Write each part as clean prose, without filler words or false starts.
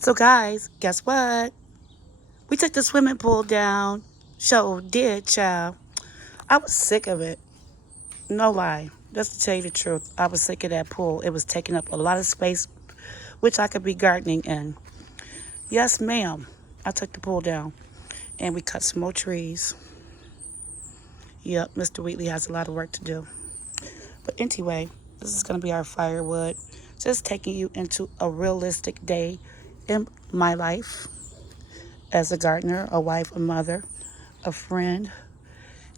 So, guys, guess what? We took the swimming pool down. Sure did, child. I was sick of it. No lie. Just to tell you the truth, I was sick of that pool. It was taking up a lot of space, which I could be gardening in. Yes, ma'am. I took the pool down and we cut some more trees. Yep, Mr. Wheatley has a lot of work to do. But anyway, this is going to be our firewood. Just taking you into a realistic day in my life as a gardener, a wife, a mother, a friend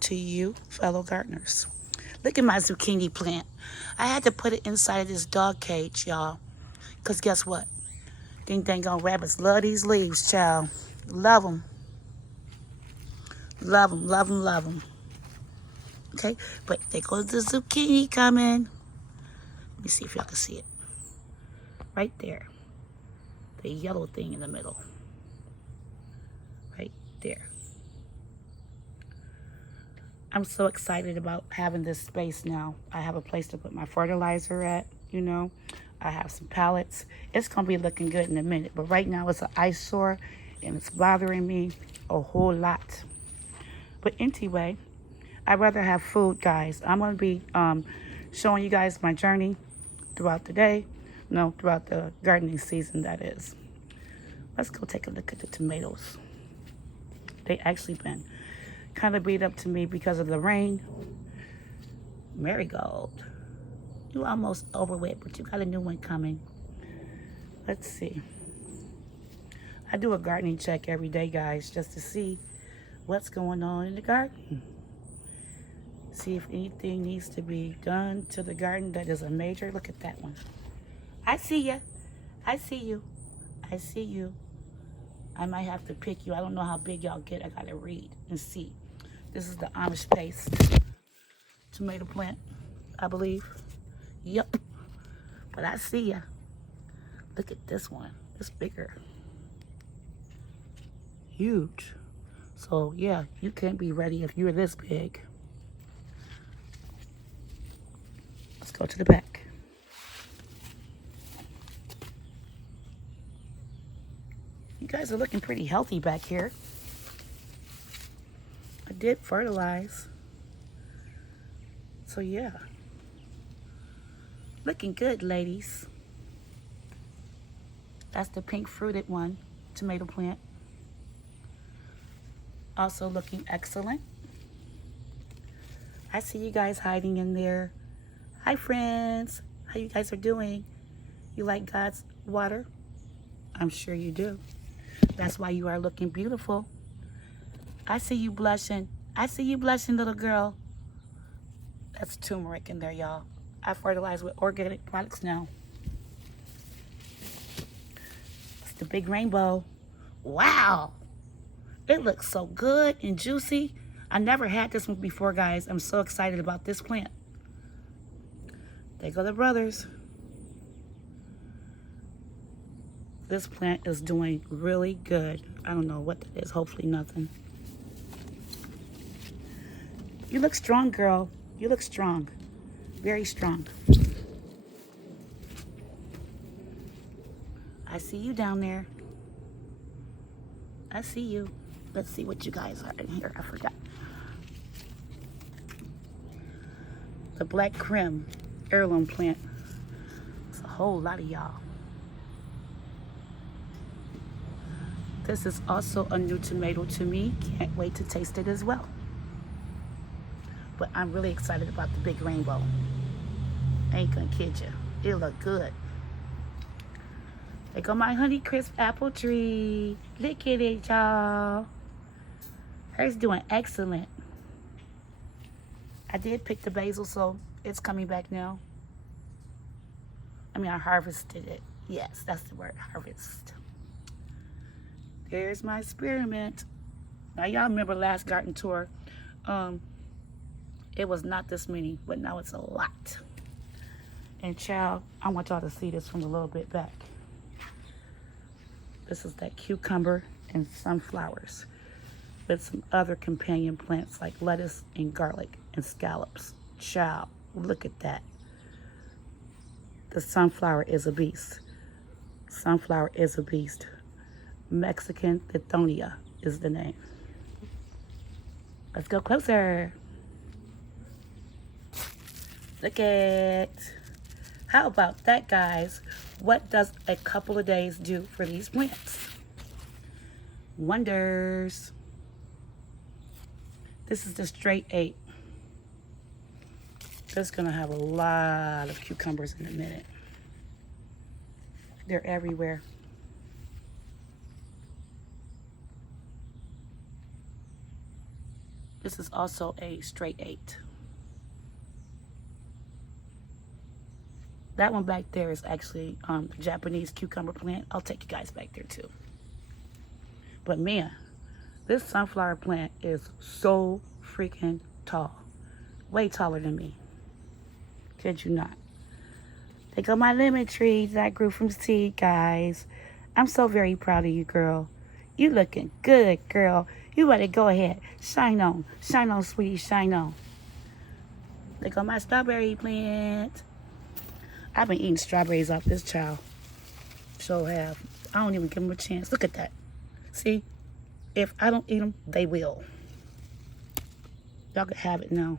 to you, fellow gardeners. Look at my zucchini plant. I had to put it inside of this dog cage, y'all. Because guess what? Ding dang on rabbits love these leaves, child. Love them. Love them, love them, love them. Okay? But there goes the zucchini coming. Let me see if y'all can see it. Right there. The yellow thing in the middle. Right there. I'm so excited about having this space now. I have a place to put my fertilizer at, you know. I have some pallets. It's going to be looking good in a minute. But right now it's an eyesore and it's bothering me a whole lot. But anyway, I'd rather have food, guys. I'm going to be showing you guys my journey throughout the day. No, throughout the gardening season, that is. Let's go take a look at the tomatoes. They actually been kind of beat up to me because of the rain. Marigold. You almost over with, but you got a new one coming. Let's see. I do a gardening check every day, guys, just to see what's going on in the garden. See if anything needs to be done to the garden that is a major. Look at that one. I see ya. I see you. I see you. I might have to pick you. I don't know how big y'all get. I gotta read and see. This is the Amish paste tomato plant, I believe. Yep. But I see ya. Look at this one. It's bigger. Huge. So yeah, you can't be ready if you're this big. Let's go to the back. You guys are looking pretty healthy back here. I did fertilize. So yeah. Looking good, ladies. That's the pink fruited one, tomato plant. Also looking excellent. I see you guys hiding in there. Hi, friends. How you guys are doing? You like God's water? I'm sure you do. That's why you are looking beautiful. I see you blushing. I see you blushing, little girl. That's turmeric in there, y'all. I fertilize with organic products now. It's the big rainbow. Wow. It looks so good and juicy. I never had this one before, guys. I'm so excited about this plant. There go the brothers. This plant is doing really good. I don't know what that is. Hopefully nothing. You look strong, girl. You look strong. Very strong. I see you down there. I see you. Let's see what you guys are in here. I forgot. The black creme heirloom plant. It's a whole lot of y'all. This is also a new tomato to me. Can't wait to taste it as well. But I'm really excited about the big rainbow. I ain't gonna kid you. It look good. There go my Honeycrisp apple tree. Look at it, y'all. Hers doing excellent. I did pick the basil, so it's coming back now. I mean, I harvested it. Yes, that's the word, harvest. There's my spearmint. Now, y'all remember last garden tour. It was not this many, but now it's a lot. And child, I want y'all to see this from a little bit back. This is that cucumber and sunflowers with some other companion plants like lettuce and garlic and scallops. Child, look at that. The sunflower is a beast. Sunflower is a beast. Mexican Tithonia is the name. Let's go closer. Look at. How about that, guys? What does a couple of days do for these plants? Wonders. This is the straight 8. This is going to have a lot of cucumbers in a minute. They're everywhere. This is also a straight 8. That one back there is actually the Japanese cucumber plant. I'll take you guys back there too. But man, this sunflower plant is so freaking tall. Way taller than me. Kid you not. They go my lemon trees that grew from seed, guys. I'm so very proud of you, girl. You looking good, girl. You better go ahead. Shine on, sweetie, shine on. They go my strawberry plant. I've been eating strawberries off this child. So have. I don't even give them a chance. Look at that. See? If I don't eat them, they will. Y'all can have it now.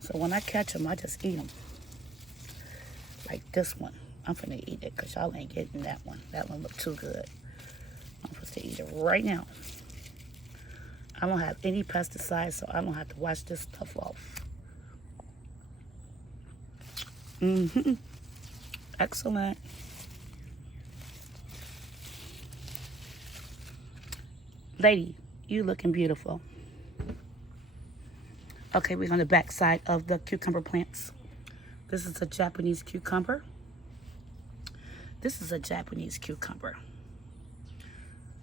So when I catch them, I just eat them. Like this one. I'm finna eat it because y'all ain't getting that one. That one looked too good. I'm supposed to eat it right now. I don't have any pesticides, so I don't have to wash this stuff off. Excellent. Lady, you looking beautiful. Okay, we're on the back side of the cucumber plants. This is a Japanese cucumber. This is a Japanese cucumber.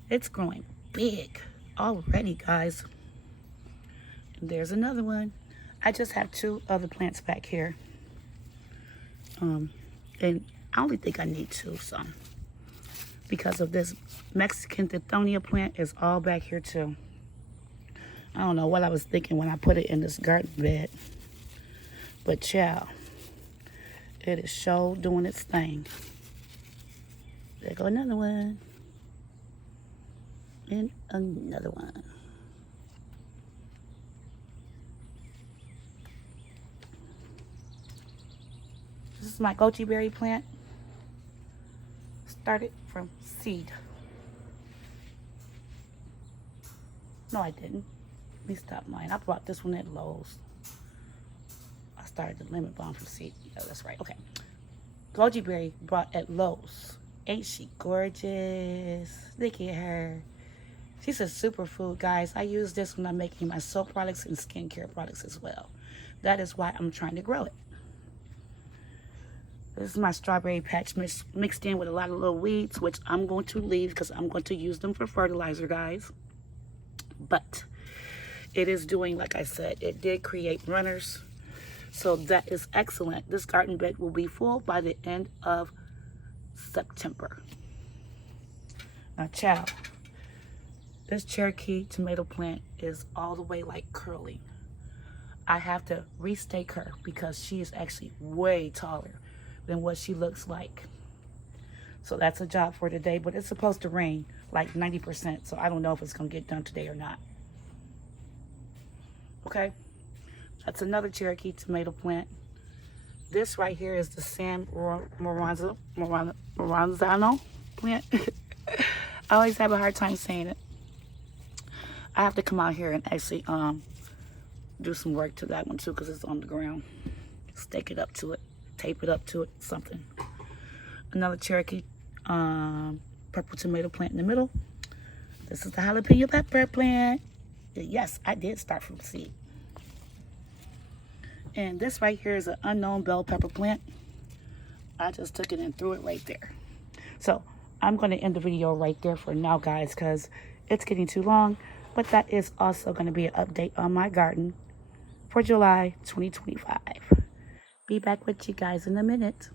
It's growing big already, guys. And there's another one. I just have 2 other plants back here. And I only think I need 2, so. Because of this Mexican Tithonia plant is all back here too. I don't know what I was thinking when I put it in this garden bed. But child, it is sure doing its thing. There go another one. And another one. This is my goji berry plant. Started from seed. No, I didn't. Let me stop lying. I bought this one at Lowe's. I started the lemon balm from seed. Yeah, that's right. Okay. Goji berry bought at Lowe's. Ain't she gorgeous? Look at her. She's a superfood, guys. I use this when I'm making my soap products and skincare products as well. That is why I'm trying to grow it. This is my strawberry patch mixed in with a lot of little weeds, which I'm going to leave because I'm going to use them for fertilizer, guys. But it is doing, like I said, it did create runners. So that is excellent. This garden bed will be full by the end of September. Now, child, this Cherokee tomato plant is all the way like curly. I have to restake her because she is actually way taller than what she looks like. So that's a job for today, but it's supposed to rain like 90%, so I don't know if it's gonna get done today or not. Okay, that's another Cherokee tomato plant. This right here is the San Marzano plant. I always have a hard time saying it. I have to come out here and actually do some work to that one too because it's on the ground. Stake it up to it. Tape it up to it, something. Another Cherokee purple tomato plant in the middle. This is the jalapeno pepper plant. Yes, I did start from seed. And this right here is an unknown bell pepper plant. I just took it and threw it right there. So I'm going to end the video right there for now, guys, because it's getting too long. But that is also going to be an update on my garden for July 2025. Be back with you guys in a minute.